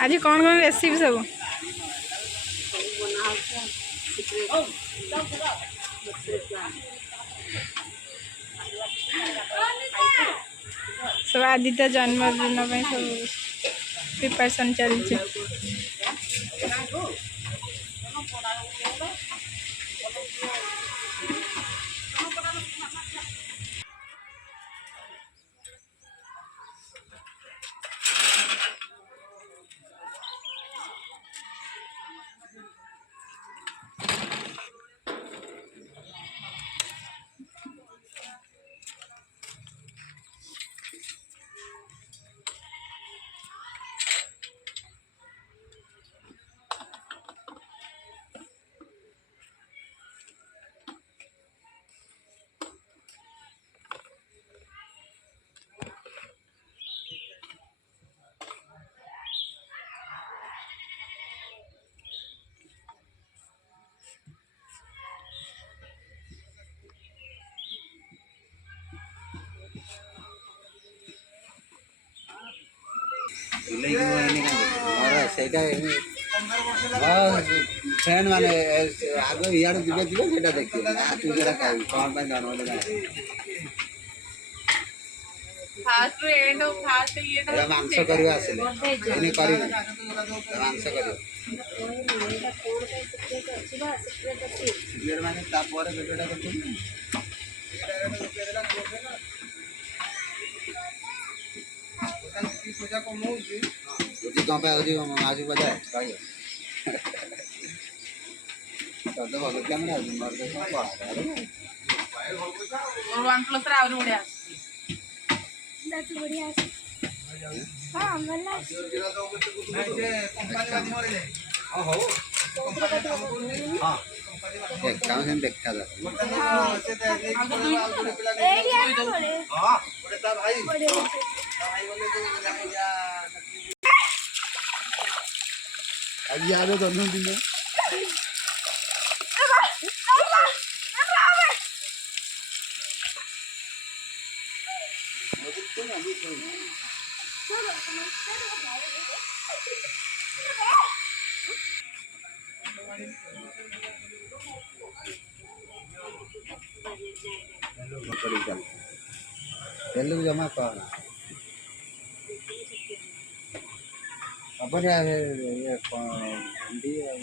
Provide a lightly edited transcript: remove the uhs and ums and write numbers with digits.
आज कौन कौन रेसिपी सब सब आदित्य जन्मदिन सब प्रिपरेशन चलती। फ्रेंड माने आगे इयाडे दिबे दिबे सेटा देखिए तू जेरा कौन पे जानवर फास्ट एंड फास्ट ये तो मांस करवा आसिले इने करी मांस करी सिक्रेट माने ता परे बेटोटा करते पूजा को मोजी যদি কম পায় যদি মাঝি বাজায় পাই তো ভালো ক্যামেরা আছে মার দে পড়া আরে और वन प्लस रे आउरी बढ़िया दाच बढ़िया हां मला नहीं जे कंपनी वाली मरे जाए हां हो कंपनी काम करनी हां एक काम से देखा जा एरिया ना बोले हां बड़े ता भाई भाई बोले जो या आज यार दोनों दिन तेलुगु जमा कर अपन यार ये हिंदी और